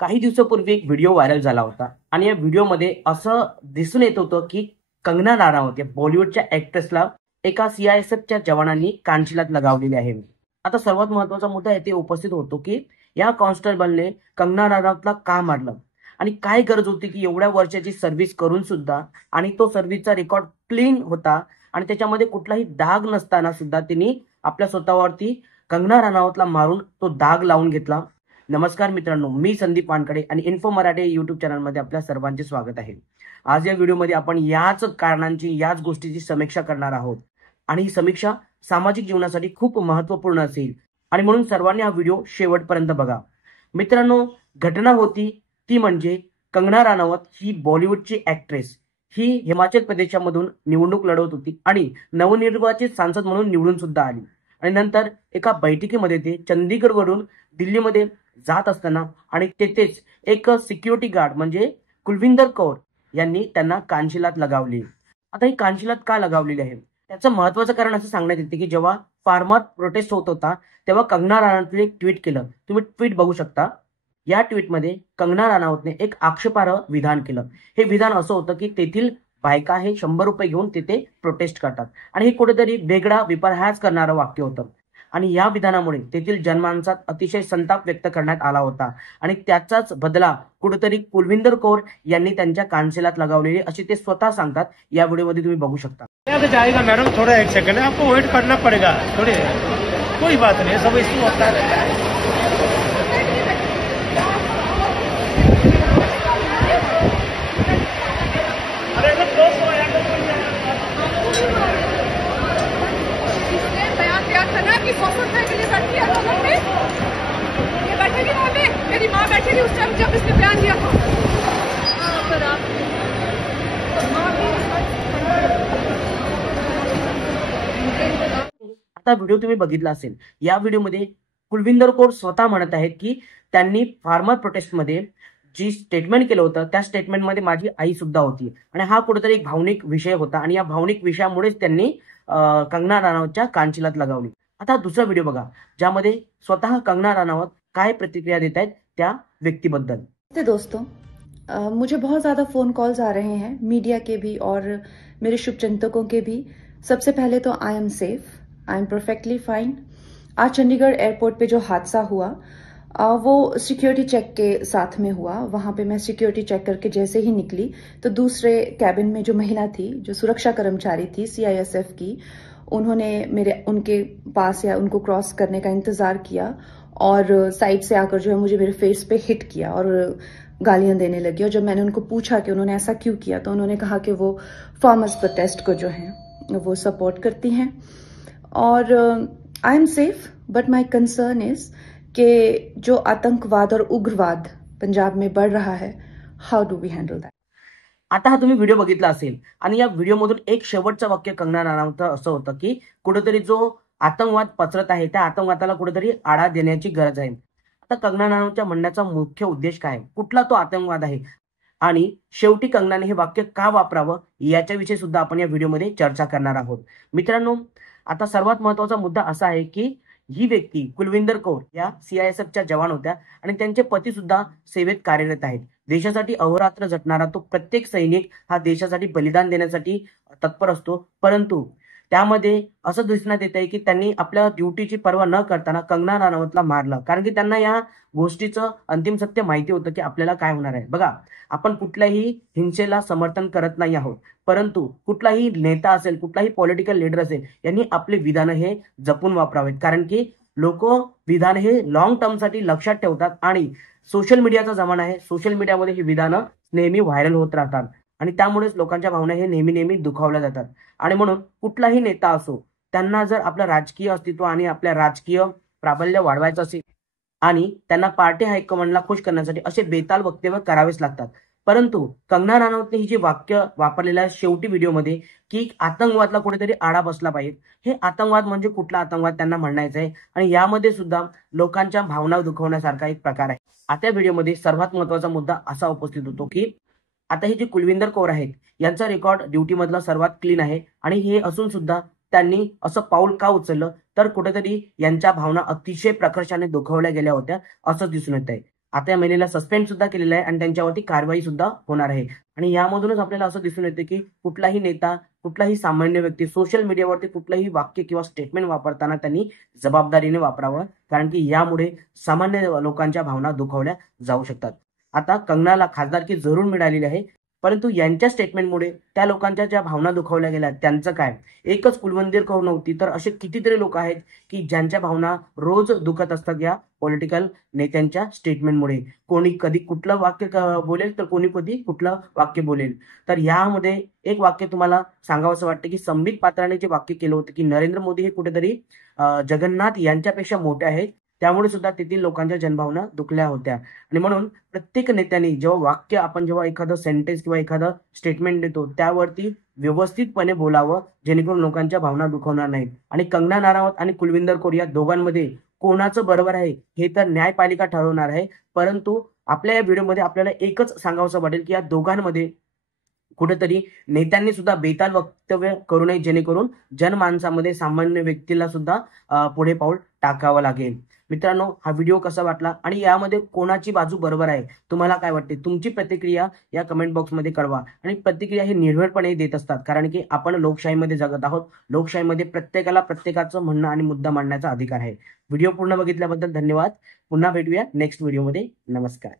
काही दिवसापूर्वी एक व्हिडिओ व्हायरल झाला होता आणि या व्हिडिओमध्ये असं दिसून येत होतं की कंगना राणावत या बॉलिवूडच्या ऍक्ट्रेसला एका सीआयएसएफच्या जवानांनी कानशिलात लगावलेली आहे। आता सर्वात महत्त्वाचा मुद्दा येथे उपस्थित होतो की या कॉन्स्टेबलने कंगना राणावतला का मारलं आणि काय गरज होती की एवढ्या वर्षाची सर्व्हिस करून सुद्धा आणि तो सर्व्हिसचा रेकॉर्ड क्लीन होता आणि त्याच्यामध्ये कुठलाही डाग नसताना सुद्धा त्यांनी आपल्या स्वतःवरती कंगना राणावतला मारून तो डाग लावून घेतला। नमस्कार मित्रांनो, मी संदीप वानकडे आणि इन्फो मराठी यूट्यूब चॅनलमध्ये आपल्या सर्वांचे स्वागत आहे। आज या व्हिडिओमध्ये आपण याच कारणांची याच गोष्टीची समीक्षा करणार आहोत आणि ही समीक्षा सामाजिक जीवनासाठी खूप महत्त्वपूर्ण असेल आणि म्हणून सर्वांनी हा व्हिडिओ शेवटपर्यंत बघा। मित्रांनो, घटना होती ती म्हणजे कंगना राणावत ही बॉलिवूडची ऍक्ट्रेस ही हिमाचल प्रदेशामधून निवडणूक लढवत होती आणि नवनिर्वाचित सांसद म्हणून निवडून सुद्धा आली आणि नंतर एका बैठकीमध्ये ते चंदीगडवरून दिल्लीमध्ये जात असताना आणि तेथेच एक सिक्युरिटी गार्ड म्हणजे कुलविंदर कौर यांनी त्यांना कानशिलात लगावली। आता ही कानशिलात का लगावलेली आहे त्याचं महत्त्वाचं कारण असं सांगण्यात येते की जेव्हा फार्मर प्रोटेस्ट होत होता तेव्हा कंगना राणावतने एक ट्विट केलं। तुम्ही ट्विट बघू शकता। या ट्विटमध्ये कंगना राणावतने एक आक्षेपार्ह विधान केलं। हे विधान असं होतं की तेथील बायका हे 100 रुपये घेऊन तिथे प्रोटेस्ट करतात आणि हे कुठेतरी वेगळा विपर्यास करणारं वाक्य होतं आणि या विधानामुळे तेथील जनमानसात अतिशय संताप व्यक्त करण्यात आला होता आणि त्याचाच बदला कुठेतरी कुलविंदर कौर यांनी त्यांच्या कानशिलात लगावलेली अशी ते स्वतः सांगतात। या व्हिडिओमध्ये तुम्ही बघू शकता। जाएगा मैडम, थोड़ा एक सेकंड आपको वेट करना पड़ेगा थोड़े, कोई बात नहीं, सब इसको होता है। मेरी माँ बैठी थी उस टाइम जब इसने बयान दिया था। आता व्हिडिओ तुम्ही बघितला असेल। या व्हिडिओमध्ये कुलविंदर कौर स्वतः म्हणत आहेत की त्यांनी फार्मर प्रोटेस्टमध्ये जी स्टेटमेंट केलं होतं त्या स्टेटमेंटमध्ये माझी आई सुद्धा होती आणि हा कुठेतरी एक भावनिक विषय होता आणि या भावनिक विषयामुळेच त्यांनी कंगना राणावतच्या कानशिलात लगावली। आता दुसरा व्हिडिओ बघा ज्यामध्ये स्वतः कंगना राणावत काय प्रतिक्रिया देत आहेत त्या व्यक्तिबद्दल। दोस्तों, मुझे बहुत ज़्यादा फ़ोन कॉल्स आ रहे हैं, मीडिया के भी और मेरे शुभचिंतकों के भी। सबसे पहले तो I am safe, I am perfectly fine. आज चंडीगढ़ एयरपोर्ट पे जो हादसा हुआ वो सिक्योरिटी चेक के साथ में हुआ। वहाँ पे मैं सिक्योरिटी चेक करके जैसे ही निकली तो दूसरे कैबिन में जो महिला थी, जो सुरक्षा कर्मचारी थी सीआईएसएफ की, उन्होंने उनके पास या उनको क्रॉस करने का इंतज़ार किया और साइड से आकर जो है मुझे मेरे फेस पे हिट किया और गालियां देने लगी। और जब मैंने उनको पूछा कि उन्होंने ऐसा क्यों किया तो उन्होंने कहा कि वो फार्मर्स प्रोटेस्ट को जो है वो सपोर्ट करती हैं। और I am safe but my concern is कि जो आतंकवाद और उग्रवाद पंजाब में बढ़ रहा है, हाउ डू वी हैंडल दैट। आता हा तुम्ही व्हिडिओ बघितला असेल आणि या व्हिडिओमधून एक शेवटचं वाक्य कंगना राणावत असं होतं की कुठेतरी जो आतंकवाद पसरत आहे त्या आतंकवादाला कुठेतरी आळा देण्याची गरज आहे। आता कंगना राणावतच्या म्हणण्याचा मुख्य उद्देश काय, कुठला तो आतंकवाद आहे आणि शेवटी कंगनाने हे वाक्य का वापरावं याच्याविषयी सुद्धा आपण या व्हिडिओमध्ये चर्चा करणार आहोत। मित्रांनो, आता सर्वात महत्त्वाचा मुद्दा असा आहे की ही व्यक्ती कुलविंदर कौर या सीआयएसएफच्या जवान होत्या आणि त्यांचे पती सुद्धा सेवेत कार्यरत आहेत। देशासाठी अहोरात्र झटणारा तो प्रत्येक सैनिक हा देशासाठी बलिदान देण्यासाठी तत्पर असतो, परंतु त्यामध्ये असं दिसण्यात येत आहे की त्यांनी आपल्या ड्युटीची पर्वा न करताना कंगना राणावतला मारलं कारण की त्यांना या गोष्टीचं अंतिम सत्य माहिती होतं की आपल्याला काय होणार आहे। बघा, आपण कुठल्याही हिंसेला समर्थन करत नाही आहोत, परंतु कुठलाही नेता असेल, कुठलाही पॉलिटिकल लीडर असेल यांनी आपले विधान हे जपून वापरावेत कारण की लोक विधान हे लॉंग टर्मसाठी लक्षात ठेवतात आणि सोशल मीडियाचा जमाना आहे। सोशल मीडियामध्ये ही विधानं नेहमी व्हायरल होत राहतात आणि त्यामुळेच लोकांच्या भावना हे नेहमी दुखावल्या जातात आणि म्हणून कुठलाही नेता असो त्यांना जर आपलं राजकीय अस्तित्व आणि आपल्या राजकीय प्राबल्य वाढवायचं असेल आणि त्यांना पार्टी हायकमांडला खुश करण्यासाठी असे बेताल वक्तव्य करावेच लागतात। परंतु कंगना राणावतने ही जी वाक्य वापरलेल्या शेवटी व्हिडिओमध्ये की आतंकवादला कुठेतरी आळा बसला पाहिजे, हे आतंकवाद म्हणजे कुठला आतंकवाद त्यांना म्हणायचं आहे आणि यामध्ये सुद्धा लोकांच्या भावना दुखवण्यासारखा एक प्रकार आहे। आता व्हिडिओमध्ये सर्वात महत्त्वाचा मुद्दा असा उपस्थित होतो की आता हे जे कुलविंदर कौर आहेत यांचा रेकॉर्ड ड्युटीमधला सर्वात क्लीन आहे आणि हे असून सुद्धा त्यांनी असं पाऊल का उचललं तर कुठेतरी यांच्या भावना अतिशय प्रकर्षाने दुखावल्या गेल्या होत्या असं दिसून येत आहे। आता या महिलेला सस्पेंड सुद्धा केलेलं आहे आणि त्यांच्यावरती कारवाई सुद्धा होणार आहे. आणि यामधूनच आपल्याला असं दिसून येते की कुठलाही नेता, कुठलाही सामान्य व्यक्ती सोशल मीडियावरती कुठलंही वाक्य किंवा स्टेटमेंट वापरताना त्यांनी जबाबदारीने वापरावं, कारण की यामुळे सामान्य लोकांच्या भावना दुखावल्या जाऊ शकतात. आता कंगनाला खासदारकी जरूर मिळालेली आहे, परंतु यांच्या स्टेटमेंटमुळे त्या लोकांच्या ज्या भावना दुखावल्या गेल्या त्यांचं काय? एकच कुलवंदीर कौर नव्हती, तर असे कितीतरी लोक आहेत की ज्यांच्या भावना रोज दुखत असतात या पॉलिटिकल नेत्यांच्या स्टेटमेंटमुळे. कोणी कधी कुठलं वाक्य बोलेल, तर कोणी कधी कुठलं वाक्य बोलेल. तर यामध्ये एक वाक्य तुम्हाला सांगावंसं वाटतं की संबित पात्राने जे वाक्य केलं होतं की नरेंद्र मोदी हे कुठेतरी जगन्नाथ यांच्यापेक्षा मोठे आहेत, त्यामुळे सुद्धा तेथील लोकांच्या जनभावना दुखल्या होत्या. आणि म्हणून प्रत्येक नेत्यांनी जेव्हा एखादं सेंटेन्स किंवा एखादं स्टेटमेंट देतो त्यावरती व्यवस्थितपणे बोलावं, जेणेकरून लोकांच्या भावना दुखवणार नाहीत. आणि कंगना राणावत आणि कुलविंदर कौर या दोघांमध्ये कोणाचं बरोबर आहे हे तर न्यायपालिका ठरवणार आहे. परंतु आपल्या या व्हिडिओमध्ये आपल्याला एकच सांगावंसं वाटेल की या दोघांमध्ये कुठेतरी नेत्यांनी सुद्धा बेताल वक्तव्य करू नये, जेणेकरून जनमानसामध्ये सामान्य व्यक्तीला सुद्धा पुढे पाऊल टाकावं लागेल. मित्रांनो, हा व्हिडिओ कसा वाटला आणि यामध्ये कोणाची बाजू बरोबर आहे, तुम्हाला काय वाटते? तुमची प्रतिक्रिया या कमेंट बॉक्समध्ये कळवा. आणि प्रतिक्रिया ही निर्भयपणे देत असतात, कारण की आपण लोकशाहीमध्ये जगत आहोत. लोकशाहीमध्ये प्रत्येकाला प्रत्येकाचं म्हणणं आणि मुद्दा मांडण्याचा अधिकार आहे. व्हिडिओ पूर्ण बघितल्याबद्दल धन्यवाद. पुन्हा भेटूया नेक्स्ट व्हिडिओमध्ये. नमस्कार.